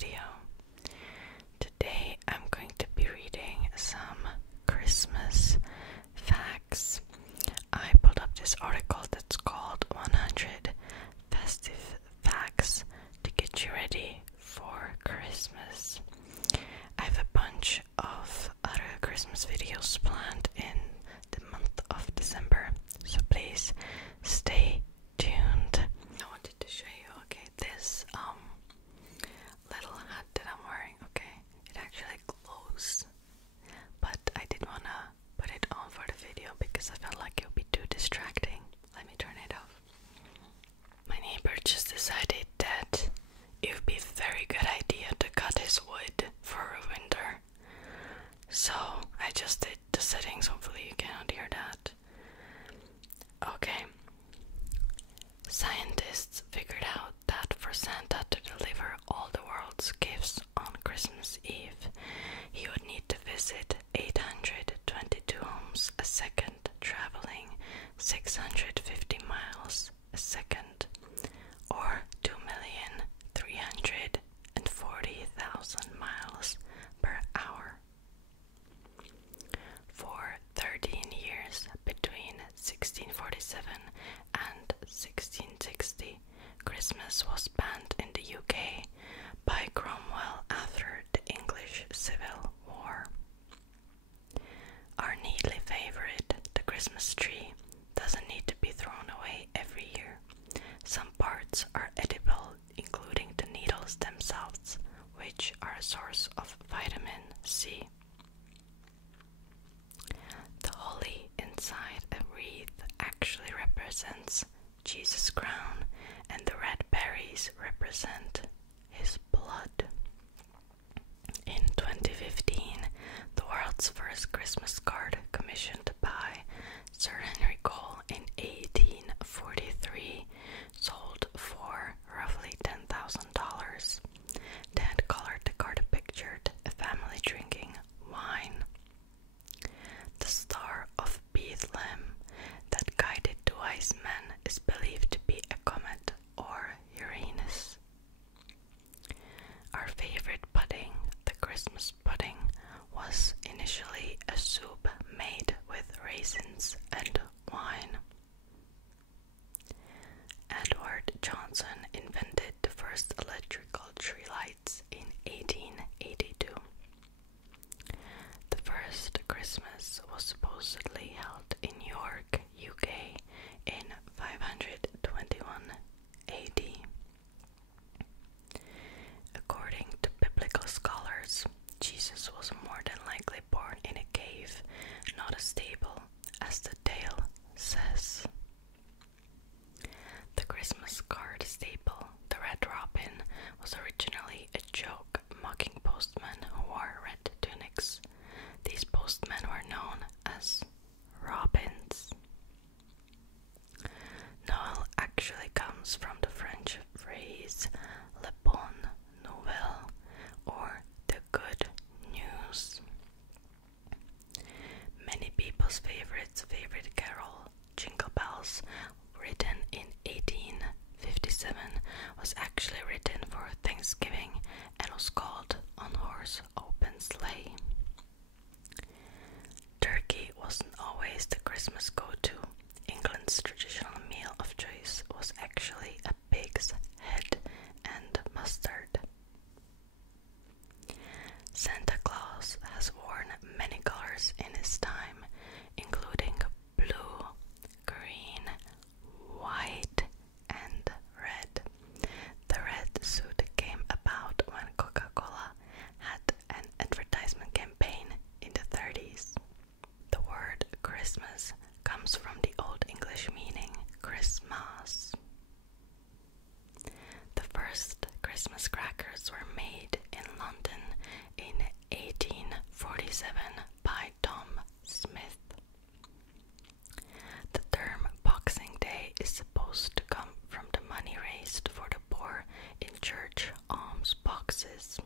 video. Today I'm going to be reading some Christmas facts. I pulled up this article that's called 100 Festive Facts to get you ready for Christmas. I have a bunch of other Christmas videos planned in the month of December, so please stay tuned. I wanted to show you, okay, this little hat that I'm wearing, okay, it actually glows, but I didn't want to put it on for the video because I felt like it would be too distracting. Let me turn it off. My neighbor just decided that it would be a very good idea to cut his wood for winter, so I adjusted the settings. Hopefully you cannot hear that. Okay. Scientists figured out that for Santa to deliver all the world's gifts on Christmas Eve, he would need to visit 822 homes a second, traveling 650 miles a second, or 2,340,000 miles per hour. For 13 years, between 1647 and 1660, Christmas was banned in the UK by Cromwell after the English Civil War. Our neatly favorite, the Christmas tree, doesn't need to be thrown away every year. Some parts are edible, including the needles themselves, which are a source of vitamin C. The holly inside a wreath actually represents Jesus' crown, and the red berries represent his blood. In 2015, the world's first Christmas card commissioned by Sir Henry Cole in 1843 sold for roughly $10,000. The hand colored the card pictured a family drinking wine. The Star of Bethlehem that guided the wise men is believed to be a comet or Uranus. Our favorite pudding, the Christmas pudding, was initially a soup made with raisins and wine. Edward Johnson invented the first electrical tree lights in 1882. The first Christmas was supposedly held in York, UK in 521 AD. According to biblical scholars, Jesus was more than likely born in a cave, not a stable, as the tale says. The Christmas card staple, the Red Robin, was originally a joke mocking postmen who wore red tunics. These postmen were known as robins. Noël actually comes from the French phrase Le Bonne Nouvelle, or the good news. Many people's favorite carol, Jingle Bells, written in 1857, was actually written for Thanksgiving and was called On Horse Open Sleigh. Turkey wasn't always the Christmas go-to. England's traditional meal of choice was actually a pig's head and mustard. Santa Claus has worn many colors in his time, including blue, green, white, and red. The red suit came about when Coca-Cola had an advertisement campaign in the 30s. The word Christmas comes from the Old English meaning Christmas. The first Christmas crackers were made in London in 1847 by Tom Smith. The term Boxing Day is supposed to come from the money raised for the poor in church alms boxes.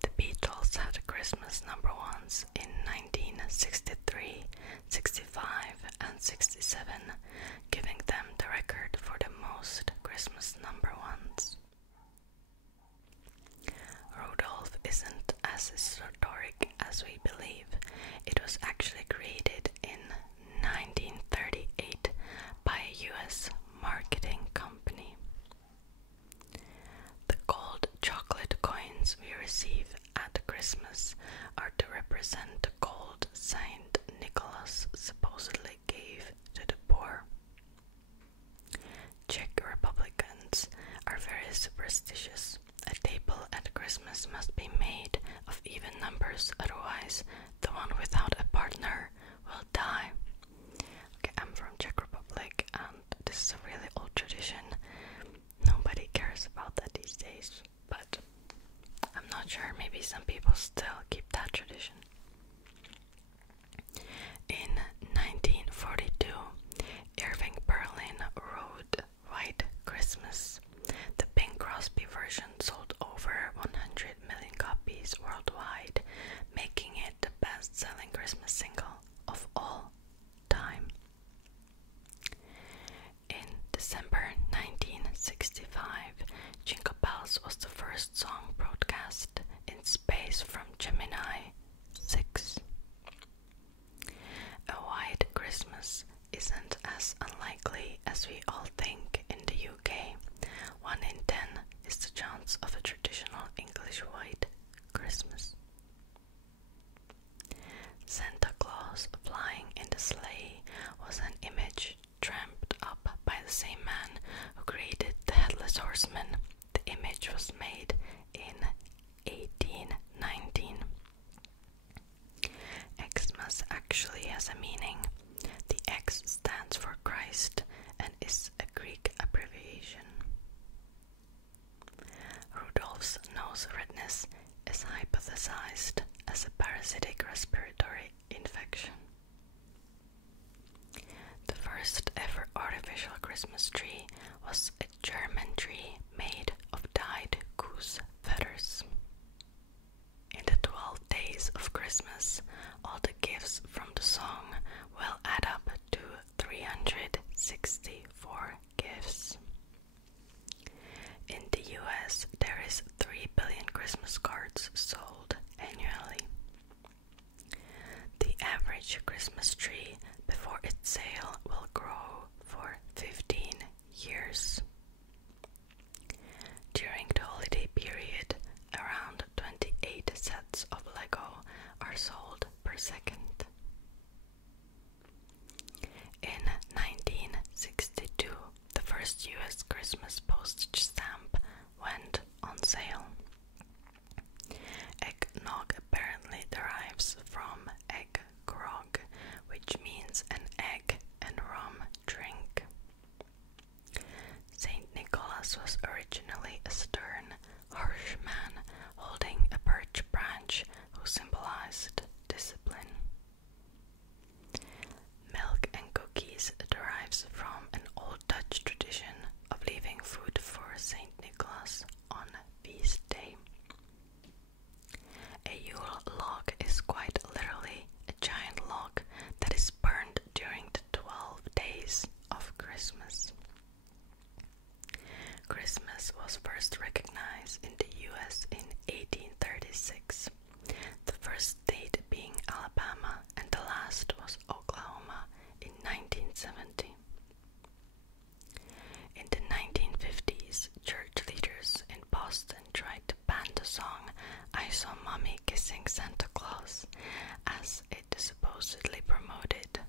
The Beatles had Christmas number ones in 1963, 65, and 67, giving them the record for the most Christmas number ones. superstitious. A table at Christmas must be made of even numbers, otherwise the one without a partner will die. Okay, I'm from Czech Republic and this is a really old tradition. Nobody cares about that these days, but I'm not sure, maybe some people still keep that tradition. In 1942, Irving Berlin wrote White Christmas. The Bing Crosby version sold over 100 million copies worldwide, making it the best-selling Christmas single of all time. In December 1965, Jingle Bells was the first song broadcast in space from Gemini 6. A white Christmas isn't as unlikely as we all think in the UK. 1 in 10 is the chance of a traditional English white Christmas. Santa Claus flying in the sleigh was an image dreamt up by the same man who created the Headless Horseman. The image was made in 1819. Xmas actually has a meaning. The X stands for Christ and is a Greek abbreviation. Rudolph's nose redness is hypothesized as a parasitic respiratory infection. The first ever artificial Christmas tree was a German tree made of dyed goose feathers. In the 12 days of Christmas, all the gifts from the song will add up to 364 gifts. In the US, there is 3 billion Christmas cards sold annually. The average Christmas tree before its sale will grow for 15 years. During the holiday period, around 28 sets of Lego are sold per second. In 1962, the first US Christmas postage stamp went on sale. Eggnog apparently derives from egg grog, which means an egg and rum drink. Saint Nicholas was originally a stern, harsh man holding a birch branch who symbolized discipline. Milk and cookies derives from an old Dutch tradition of leaving food for Saint Nicholas on feast day. A Yule log is quite literally a giant log that is burned during the 12 days of Christmas. Christmas was first recognized in the US in 1836, the first state being Alabama and the last was Oklahoma in 1970. In the 1950s, church leaders in Boston tried to ban the song I Saw Mommy Kissing Santa Claus, as it supposedly promoted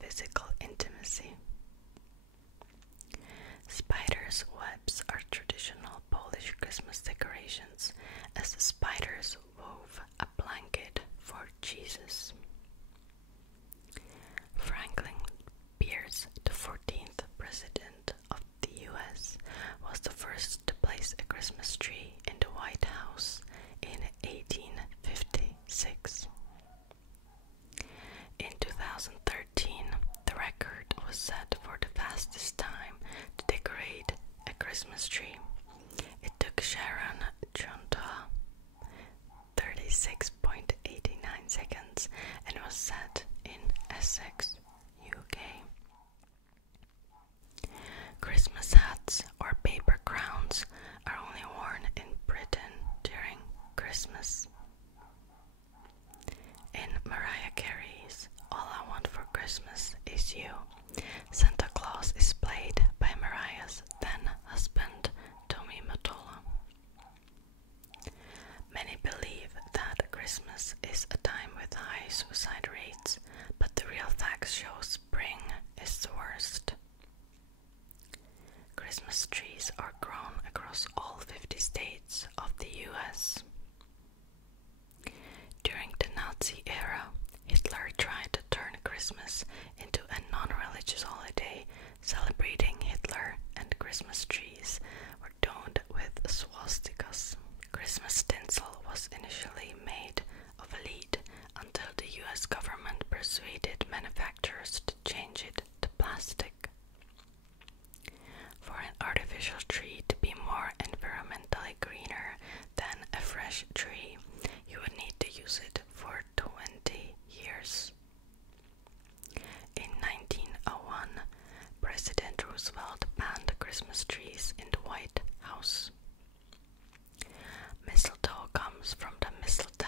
physical intimacy. Spiders' webs are traditional Polish Christmas decorations, as the spiders wove a blanket for Jesus. Franklin Pierce, the 14th president of the US, was the first to place a Christmas tree in the White House in 1856. In 2013, the record was set for the fastest time to decorate a Christmas tree. It took Sharon Junta 36.89 seconds and was set in Essex, UK. Christmas hats or paper crowns are only worn in Britain during Christmas. In Mariah Carey's All I Want for Christmas Is You, Santa Claus is played by Mariah's then-husband, Tommy Mottola. Many believe that Christmas is a time with high suicide rates, but the real facts show spring is the worst. Christmas trees trees are grown across all 50 states of the US. During the Nazi era, Hitler tried to turn Christmas into a non-religious holiday, celebrating Hitler, and Christmas trees were domed with swastikas. Christmas tinsel was initially made of lead until the US government persuaded manufacturers to change it to plastic. For an artificial tree to be more environmentally greener than a fresh tree, you would need to use it for 20 years. In 1901, President Roosevelt banned Christmas trees in the White House. Mistletoe comes from the mistletoe,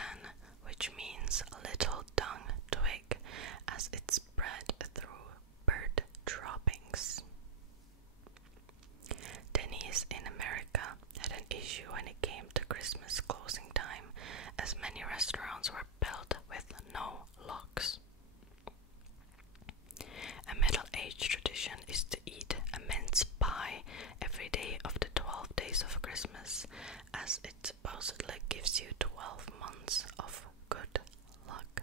which means a little dung twig, as it's spread through bird droppings. Denny's in America had an issue when it came to Christmas closing time, as many restaurants were built with no locks. A middle-aged tradition is to eat a mince pie every day of the 12 days of Christmas, as it supposedly gives you 12 months of good luck.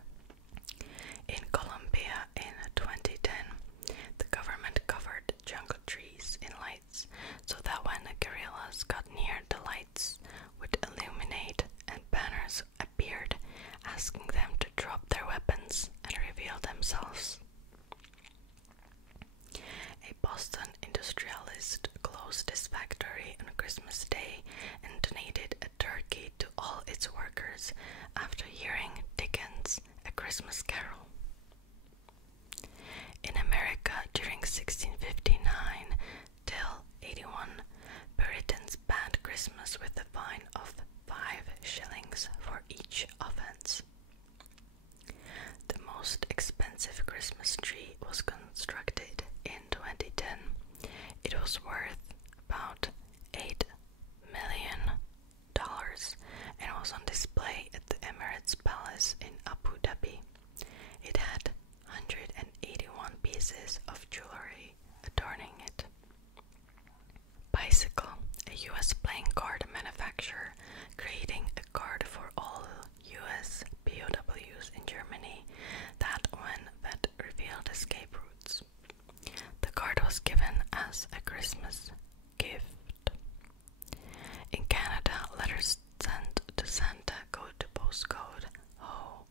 In Colombia in 2010, the government covered jungle trees in lights so that when the guerrillas got near, the lights would illuminate and banners appeared asking them to drop their weapons and reveal themselves. A Boston industrialist closed his factory on Christmas Day and donated a turkey to all its workers after hearing Dickens' A Christmas Carol. In America during 1659 till 81, Puritans banned Christmas with a fine of 5 shillings for each offense. The most expensive Christmas tree was constructed in 2010. It was worth about $8 million and was on display at the Emirates Palace in Abu Dhabi. It had 181 pieces of jewelry adorning it. Bicycle, a US playing card manufacturer, creating a card for all US POWs in Germany that revealed escape routes. The card was given as a Christmas gift. In Canada, letters sent to Santa go to postcode O.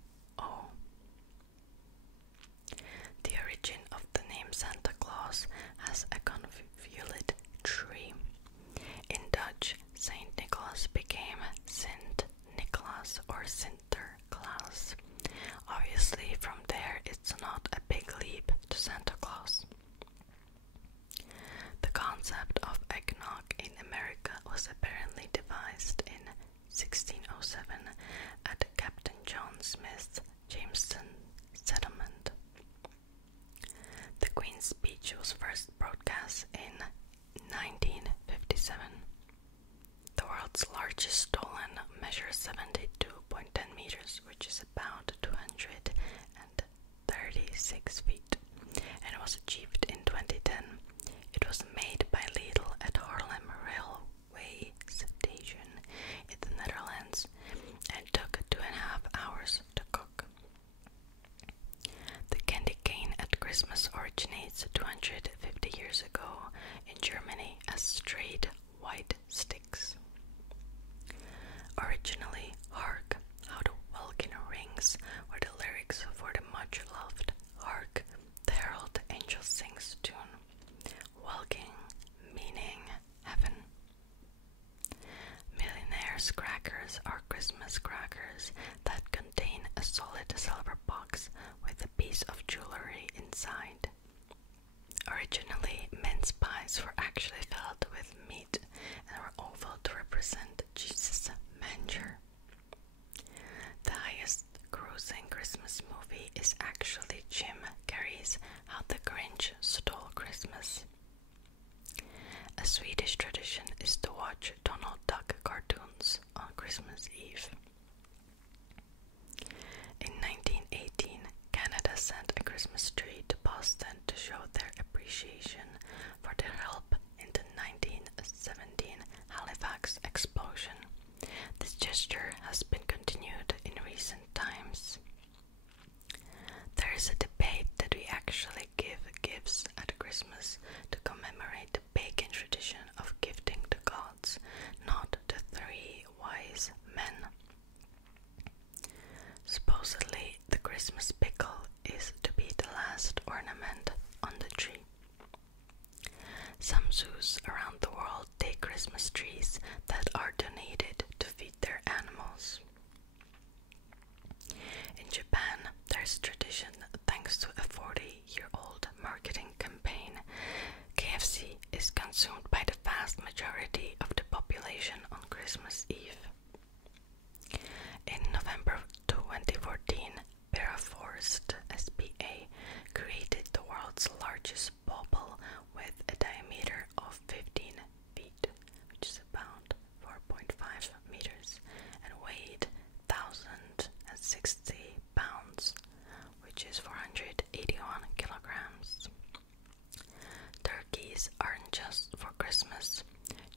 The origin of the name Santa Claus has a convolute tree. In Dutch, Saint Nicholas became Sint Nicholas or Sinterklaas. Obviously, from there it's not a big leap to Santa Claus. The concept of eggnog in America was apparently devised in 1607 at Captain John Smith's Jamestown settlement. The Queen's speech was first broadcast in 1957. The world's largest stolen measures 72.10 meters, which is about 236 feet, and was achieved in 2010. It was made by Lidl at Haarlem Railway Station in the Netherlands and took 2.5 hours to cook. The candy cane at Christmas originates 250 years ago in Germany as straight white sticks. Originally, Hark, How the Welkin Rings were the lyrics for the much-loved Hark, the Herald Angel Sings tune. Welking meaning heaven. Millionaires Crackers are Christmas crackers that contain a solid silver box with a piece of jewelry inside. Originally, mince pies were actually filled with meat and were oval to represent Jesus' manger. The highest grossing Christmas movie is actually Jim Carrey's How the Grinch Stole Christmas. A Swedish tradition is to watch Donald Duck cartoons on Christmas Eve. In 1918, Canada sent a Christmas tree to Boston to show their appreciation for their help in the 1917 gesture has been continued in recent times. There is a debate that we actually give gifts at Christmas to commemorate the pagan tradition of gifting the gods, not the three wise men. Supposedly, the Christmas pickle is to be the last ornament on the tree. Some zoos around the world take Christmas trees that are donated to feed their animals. In Japan, there's tradition thanks to a 40-year-old marketing campaign. KFC is consumed by the vast majority of the population on Christmas Eve. In November 2014, Paraforest SPA created the world's largest bauble with a diameter of 15 feet, which is about 4.5 meters, and weighed 1,060 pounds, which is 481 kilograms. Turkeys aren't just for Christmas.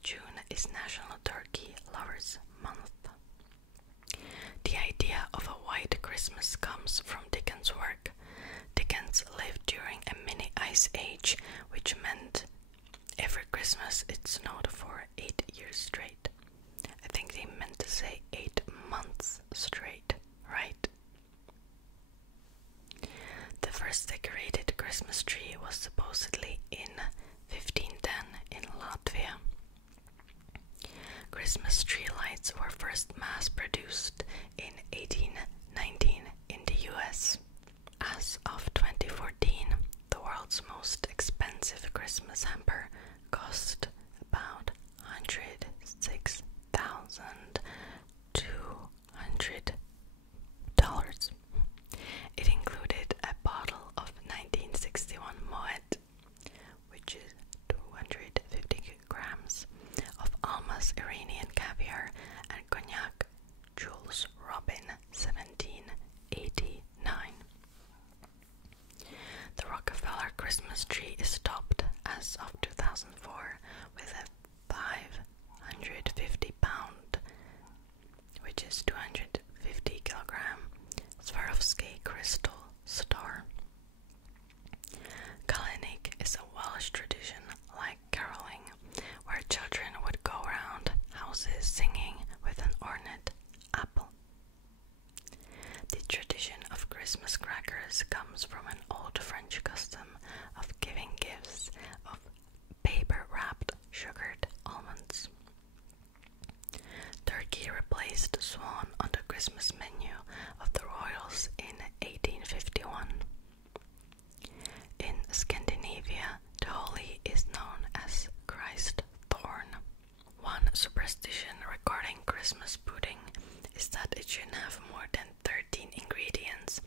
June is National Turkey Lovers Month. The idea of a white Christmas comes from Dickens' work. Dickens lived during a mini ice age, which meant every Christmas it snowed for 8 years straight. I think they meant to say 8 months straight, right? The first decorated Christmas tree was supposedly in 1510 in Latvia. Christmas tree lights were first mass-produced in 1819 in the US. As of 2014, the world's most expensive Christmas hamper cost about $106,200. It included a bottle of 1961 Moet, which is 250 grams, of Alma's Iranian caviar, and cognac Jules Robin 1789. The Rockefeller Christmas tree is topped as of 2004 with a 550-pound, which is 250 kilogram, Swarovski crystal star. Kalinick is a Welsh tradition like caroling, where children would go around houses singing with an ornate apple. The tradition of Christmas crackers comes from an old French custom of giving gifts of paper-wrapped sugared almonds. Turkey replaced swan on the Christmas menu of the royals in 1851. In Scandinavia, the holy is known as Christ Thorn. One superstition regarding Christmas pudding is that it should have more than 13 ingredients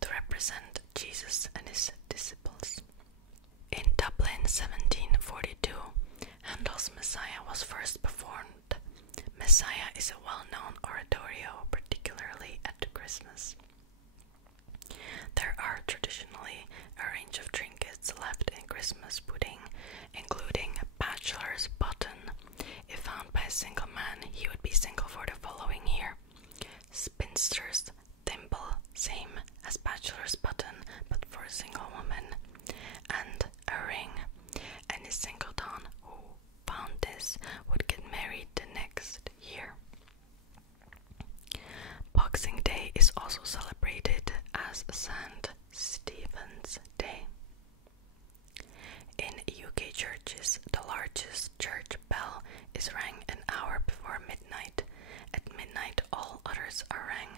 to represent Jesus and his disciples. In Dublin 1742, Handel's Messiah was first performed. Messiah is a well-known oratorio, particularly at Christmas. There are traditionally a range of trinkets left in Christmas pudding, including a bachelor's button. If found by a single man, he would be single for the following year. Spinster's thimble, same as bachelor's button, but for a single woman. And a ring. Any singleton who found this would get married the next year. Boxing Day is also celebrated as St. Stephen's Day. In UK churches, the largest church bell is rang an hour before midnight. At midnight, all others are rang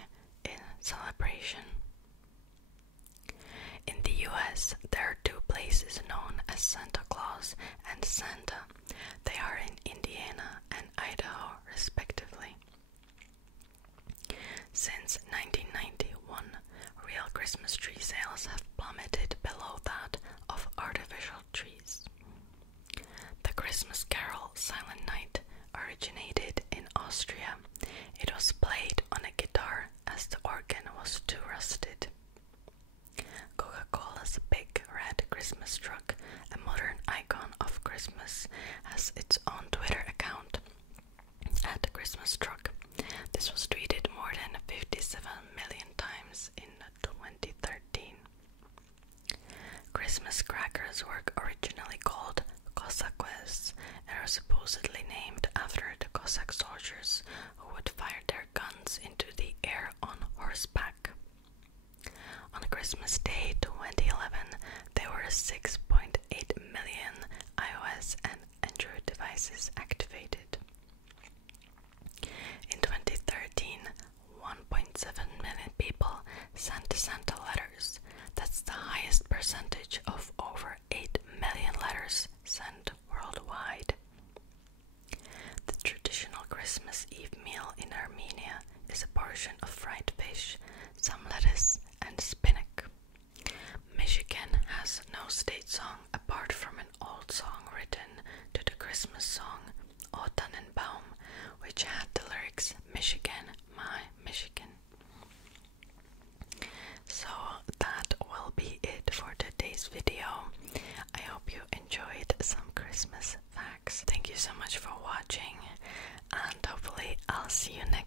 in celebration. In the US, there are two places known as Santa Claus and Santa. They are in Indiana and Idaho, respectively. Since 1991, real Christmas tree sales have plummeted below that of artificial trees. The Christmas carol Silent Night originated in Austria. It was played on a guitar as the organ was too rusted. Coca-Cola's big red Christmas truck, a modern icon of Christmas, has its own Twitter account at Christmas truck. This was tweeted more than 57 million times in 2013. Christmas crackers were originally called Cossacks and are supposedly named after the Cossack soldiers who would fire their guns into the air on horseback. On Christmas Day 2011, there were 6.8 million iOS and Android devices activated. In 2013, 1.7 million people sent Santa letters. That's the highest percentage of over 8 million letters sent worldwide. The traditional Christmas Eve meal in Armenia is a portion of fried fish, some lettuce, and spinach. Michigan has no state song apart from an old song written to the Christmas song O Tannenbaum, which had the lyrics Michigan, my Michigan. So that will be it for today's video. I hope you enjoyed some Christmas facts. Thank you so much for watching, and hopefully I'll see you next